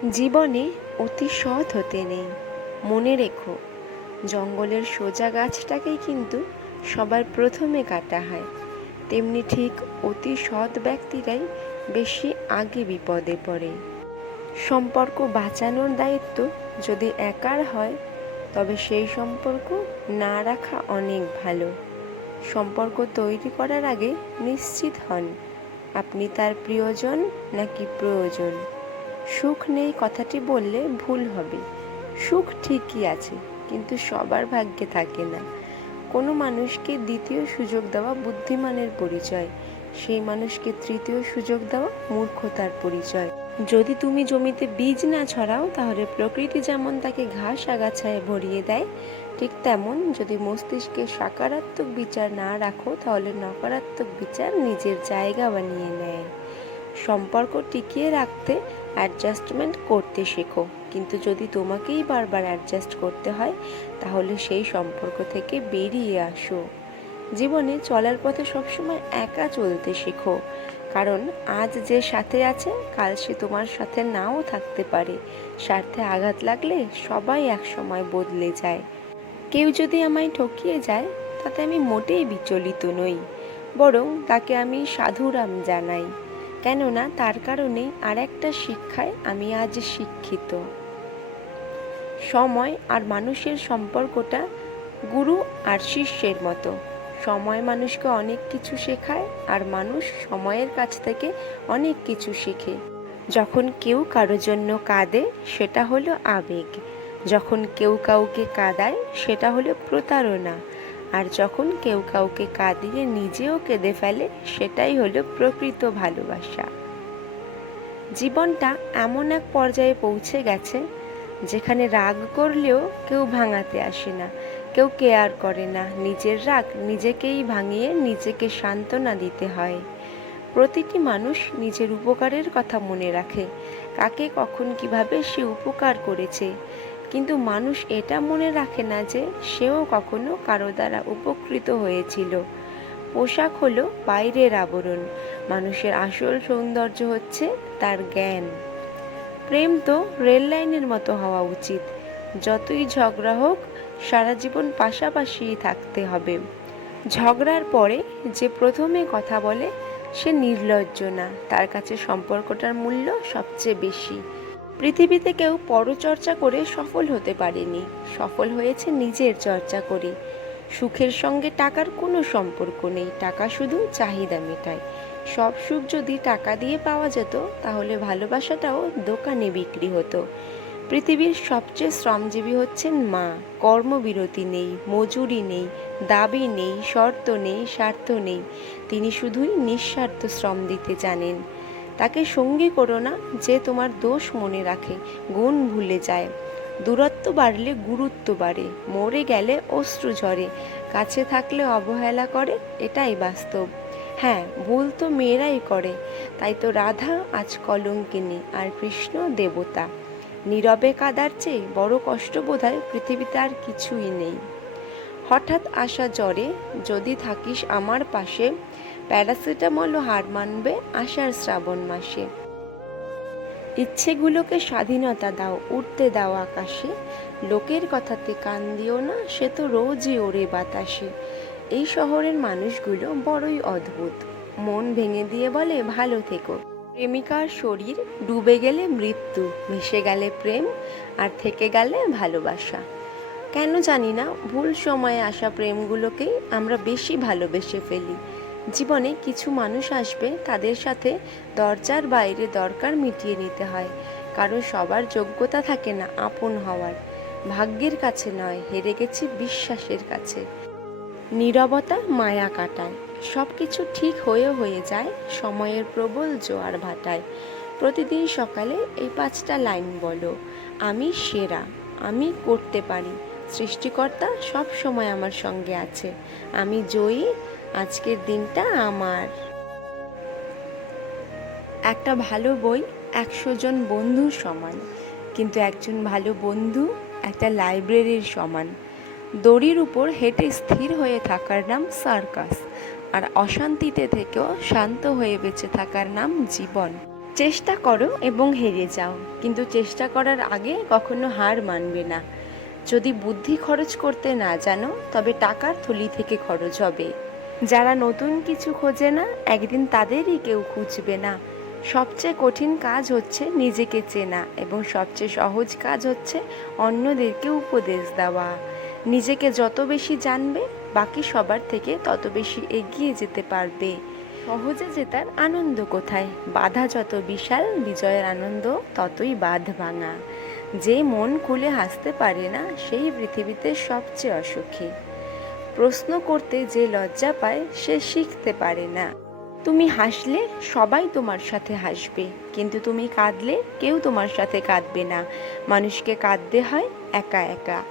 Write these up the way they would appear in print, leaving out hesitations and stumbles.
জীবনে অতি সৎ হতে নেই। মনে রেখো, জঙ্গলের সোজা গাছটাকেই কিন্তু সবার প্রথমে কাটা হয়। তেমনি ঠিক অতি সৎ ব্যক্তিরাই বেশি আগে বিপদে পড়ে। সম্পর্ক বাঁচানোর দায়িত্ব যদি একার হয়, তবে সেই সম্পর্ক না রাখা অনেক ভালো। সম্পর্ক তৈরি করার আগে নিশ্চিত হন আপনি তার প্রিয়জন নাকি প্রয়োজন। সুখ নেই কথাটি বললে ভুল হবে। সুখ ঠিকই আছে, কিন্তু সবার ভাগ্যে থাকে না। কোনো মানুষকে দ্বিতীয় সুযোগ দেওয়া বুদ্ধিমানের পরিচয়, সেই মানুষকে তৃতীয় সুযোগ দেওয়া মূর্খতার পরিচয়। যদি তুমি জমিতে বীজ না ছড়াও, তাহলে প্রকৃতি যেমন তাকে ঘাস আগাছায় ভরিয়ে দেয়, ঠিক তেমন যদি মস্তিষ্কে সকারাত্মক বিচার না রাখো, তাহলে নকারাত্মক বিচার নিজের জায়গা বানিয়ে নেয়। সম্পর্ক টিকিয়ে রাখতে অ্যাডজাস্টমেন্ট করতে শেখো, কিন্তু যদি তোমাকেই বারবার অ্যাডজাস্ট করতে হয়, তাহলে সেই সম্পর্ক থেকে বেরিয়ে আসো। জীবনে চলার পথে সবসময় একা চলতে শেখো, কারণ আজ যে সাথে আছে, কাল সে তোমার সাথে নাও থাকতে পারে। স্বার্থে আঘাত লাগলে সবাই একসময় বদলে যায়। কেউ যদি আমায় ঠকিয়ে যায়, তাতে আমি মোটেই বিচলিত নই, বরং তাকে আমি সাধুরাম জানাই। কেননা তার কারণেই আর একটা শিক্ষায় আমি আজ শিক্ষিত। সময় আর মানুষের সম্পর্কটা গুরু আর শিষ্যের মতো। সময় মানুষকে অনেক কিছু শেখায়, আর মানুষ সময়ের কাছ থেকে অনেক কিছু শেখে। যখন কেউ কারো জন্য কাঁদে, সেটা হলো আবেগ। যখন কেউ কাউকে কাঁদায়, সেটা হলো প্রতারণা। আর যখন কেউ কাউকে কাঁদিয়ে নিজেও কেঁদে ফেলে, সেটাই হলো প্রকৃত ভালোবাসা। জীবনটা এমন এক পর্যায়ে পৌঁছে গেছে, যেখানে রাগ করলেও কেউ ভাঙাতে আসে না, কেউ কেয়ার করে না। নিজের রাগ নিজেকেই ভাঙিয়ে নিজেকে সান্ত্বনা দিতে হয়। প্রতিটি মানুষ নিজের উপকারের কথা মনে রাখে, কাকে কখন কিভাবে সে উপকার করেছে, কিন্তু মানুষ এটা মনে রাখে না যে সেও কখনো কারো দ্বারা উপকৃত হয়েছিল। পোশাক হলো বাইরের আবরণ, মানুষের আসল সৌন্দর্য হচ্ছে তার জ্ঞান। প্রেম তো রেল লাইনের মতো হওয়া উচিত, যতই ঝগড়া হোক সারা জীবন পাশাপাশি থাকতে হবে। ঝগড়ার পরে যে প্রথমে কথা বলে, সে নির্লজ্জ না, তার কাছে সম্পর্কটার মূল্য সবচেয়ে বেশি। পৃথিবীতে কেউ পরচর্চা করে সফল হতে পারেনি, সফল হয়েছে নিজের চর্চা করে। সুখের সঙ্গে টাকার কোনো সম্পর্ক নেই, টাকা শুধু চাহিদা মেটায়। সব সুখ যদি টাকা দিয়ে পাওয়া যেত, তাহলে ভালোবাসাটাও দোকানে বিক্রি হতো। পৃথিবীর সবচেয়ে শ্রমজীবী হচ্ছেন মা। কর্মবিরতি নেই, মজুরি নেই, দাবি নেই, শর্ত নেই, স্বার্থ নেই। তিনি শুধুই নিঃস্বার্থ শ্রম দিতে জানেন। তাকে সঙ্গী করো না যে তোমার দোষ মনে রাখে, গুণ ভুলে যায়। দূরত্ব বাড়লে গুরুত্ব বাড়ে, মরে গেলে অশ্রু ঝরে, কাছে থাকলে অবহেলা করে, এটাই বাস্তব। হ্যাঁ, ভুল তো মেয়েরাই করে, তাই তো রাধা আজ কলঙ্কিনী আর কৃষ্ণ দেবতা। নীরবে কাদার চেয়ে বড় কষ্ট বোধহয় পৃথিবীতে আর কিছুই নেই। হঠাৎ আসা জ্বরে যদি থাকিস আমার পাশে, প্যারাসিটামলও হার মানবে আষাঢ় শ্রাবণ মাসে। ইচ্ছেগুলোকে স্বাধীনতা দাও, উড়তে দাও আকাশে। লোকের কথাতে কান দিও না, সে তো রোজই ওড়ে বাতাসে। এই শহরের মানুষগুলো বড়ই অদ্ভুত, মন ভেঙে দিয়ে বলে ভালো থেকো। প্রেমিকার শরীর ডুবে গেলে মৃত্যু, মিশে গেলে প্রেম, আর থেকে গেলে ভালোবাসা। কেন জানি না, ভুল সময়ে আসা প্রেমগুলোকেই আমরা বেশি ভালোবেসে ফেলি। জীবনে কিছু মানুষ আসবে, তাদের সাথে দরজার বাইরে দরকার মিটিয়ে নিতে হয়, কারণ সবার যোগ্যতা থাকে না আপন হওয়ার। ভাগ্যের কাছে নয়, হেরে গেছি বিশ্বাসের কাছে। নীরবতা মায়া কাটায়, সব কিছু ঠিক হয়ে যায় সময়ের প্রবল জোয়ার ভাটায়। প্রতিদিন সকালে এই 5টা লাইন বলো, আমি সেরা, আমি করতে পারি, সৃষ্টিকর্তা সব সময় আমার সঙ্গে আছে, আমি জয়ী, আজকের দিনটা আমার। একটা ভালো বই 100 জন বন্ধুর সমান, কিন্তু একজন ভালো বন্ধু একটা লাইব্রেরির সমান। দড়ির উপর হেঁটে স্থির হয়ে থাকার নাম সার্কাস, আর অশান্তিতে থেকেও শান্ত হয়ে বেঁচে থাকার নাম জীবন। চেষ্টা করো এবং হেরে যাও, কিন্তু চেষ্টা করার আগে কখনো হার মানবে না। যদি বুদ্ধি খরচ করতে না জানো, তবে টাকার থলি থেকে খরচ হবে। যারা নতুন কিছু খোঁজে না, একদিন তাদেরই কেউ খুঁজবে না। সবচেয়ে কঠিন কাজ হচ্ছে নিজেকে চেনা, এবং সবচেয়ে সহজ কাজ হচ্ছে অন্যদেরকে উপদেশ দেওয়া। নিজেকে যত বেশি জানবে, বাকি সবার থেকে তত বেশি এগিয়ে যেতে পারবে। সহজে জেতার আনন্দ কোথায়? বাধা যত বিশাল, বিজয়ের আনন্দ ততই বাঁধ ভাঙা। যে মন খুলে হাসতে পারে না, সেই পৃথিবীতে সবচেয়ে অসুখী। প্রশ্ন করতে যে লজ্জা পায়, সে শিখতে পারে না। তুমি হাসলে সবাই তোমার সাথে হাসবে, কিন্তু তুমি কাঁদলে কেউ তোমার সাথে কাঁদবে না। মানুষকে কাঁদতে হয় একা একা।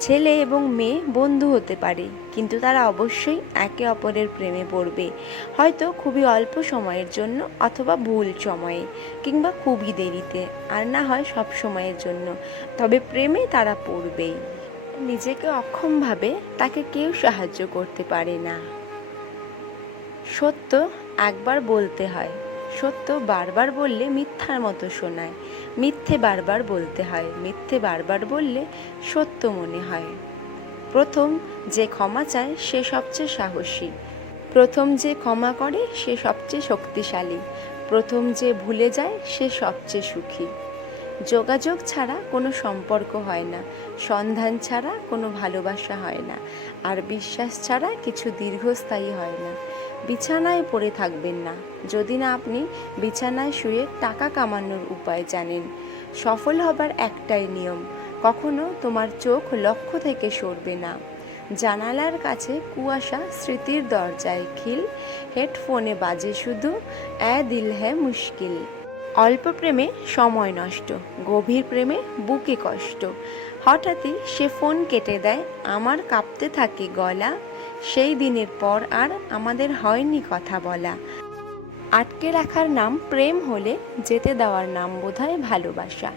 ছেলে এবং মেয়ে বন্ধু হতে পারে, কিন্তু তারা অবশ্যই একে অপরের প্রেমে পড়বে। হয়তো খুবই অল্প সময়ের জন্য, অথবা ভুল সময়ে, কিংবা খুবই দেরিতে, আর না হয় সব সময়ের জন্য। তবে প্রেমে তারা পড়বেই। নিজেকে অক্ষম ভাবে, তাকে কেউ সাহায্য করতে পারে না। সত্য একবার বলতে হয়। সত্য বারবার বললে মিথ্যার মতো শোনায়। মিথ্যে বারবার বলতে হয়। মিথ্যে বারবার বললে সত্য মনে হয়। প্রথম যে ক্ষমা চায় সে সবচেয়ে সাহসী। প্রথম যে ক্ষমা করে সে সবচেয়ে শক্তিশালী। প্রথম যে ভুলে যায় সে সবচেয়ে সুখী। যোগাযোগ ছাড়া কোনো সম্পর্ক হয় না, সন্ধান ছাড়া কোনো ভালোবাসা হয় না, আর বিশ্বাস ছাড়া কিছু দীর্ঘস্থায়ী হয় না। বিছানায় পড়ে থাকবেন না, যদি না আপনি বিছানায় শুয়ে টাকা কামানোর উপায় জানেন। সফল হবার একটাই নিয়ম, কখনো তোমার চোখ লক্ষ্য থেকে সরবে না। জানালার কাছে কুয়াশা স্মৃতির দরজায় খিল, হেডফোনে বাজে শুধু এ দিল হ্যায় মুশকিল। অল্প প্রেমে সময় নষ্ট, গভীর প্রেমে বুকে কষ্ট। হঠাৎই সে ফোন কেটে দেয়, আমার কাঁপতে থাকে গলা। সেই দিনের পর আর আমাদের হয়নি কথা বলা। আটকে রাখার নাম প্রেম হলে, যেতে দেওয়ার নাম বোধহয় ভালোবাসা।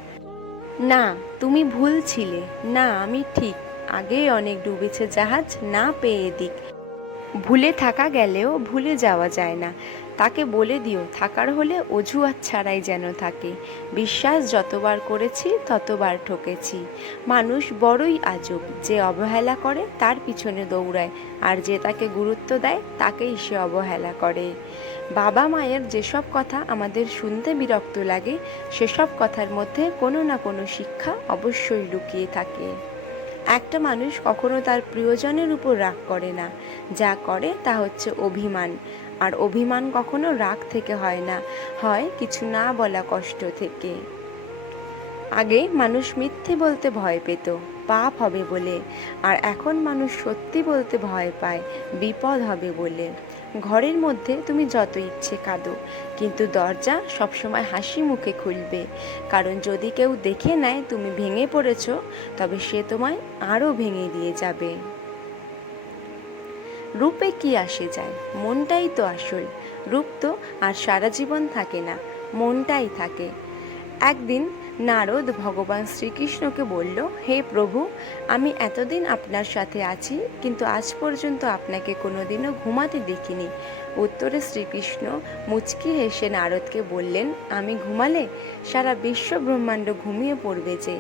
না, তুমি ভুল ছিলে। না, আমি ঠিক। আগেই অনেক ডুবেছে জাহাজ, না পেয়ে দিক। ভুলে থাকা গেলেও ভুলে যাওয়া যায় না। তাকে বলে দিও থাকার হলে অজুহাত ছাড়াই যেন থাকে। বিশ্বাস যতবার করেছি ততবার ঠকেছি। মানুষ বড়ই আজব, যে অবহেলা করে তার পিছনে দৌড়ায়, আর যে তাকে গুরুত্ব দেয় তাকেই সে অবহেলা করে। বাবা মায়ের যেসব কথা আমাদের শুনতে বিরক্ত লাগে, সেসব কথার মধ্যে কোনো না কোনো শিক্ষা অবশ্যই লুকিয়ে থাকে। একটা মানুষ কখনো তার প্রিয়জনের উপর রাগ করে না। যা করে তা হচ্ছে অভিমান। আর অভিমান কখনো রাগ থেকে হয় না, হয় কিছু না বলা কষ্ট থেকে। আগে মানুষ মিথ্যে বলতে ভয় পেত, পাপ হবে বলে। আর এখন মানুষ সত্যি বলতে ভয় পায়, বিপদ হবে বলে। ঘরের মধ্যে তুমি যত ইচ্ছে কাঁদো, কিন্তু দরজা সবসময় হাসি মুখে খুলবে। কারণ যদি কেউ দেখে নেয় তুমি ভেঙে পড়েছ, তবে সে তোমায় আরও ভেঙে দিয়ে যাবে। রূপে কি আসে যায়, মনটাই তো আসল। রূপ তো আর সারা জীবন থাকে না, মনটাই থাকে। একদিন নারদ ভগবান শ্রীকৃষ্ণকে বলল, হে প্রভু, আমি এতদিন আপনার সাথে আছি, কিন্তু আজ পর্যন্ত আপনাকে কোনোদিনও ঘুমাতে দেখিনি। উত্তরে শ্রীকৃষ্ণ মুচকি হেসে নারদকে বললেন, আমি ঘুমালে সারা বিশ্ব ব্রহ্মাণ্ড ঘুমিয়ে পড়বে যে।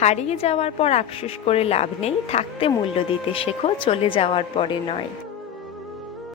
হারিয়ে যাওয়ার পর আফসোস করে লাভ নেই, থাকতে মূল্য দিতে শেখো, চলে যাওয়ার পরে নয়।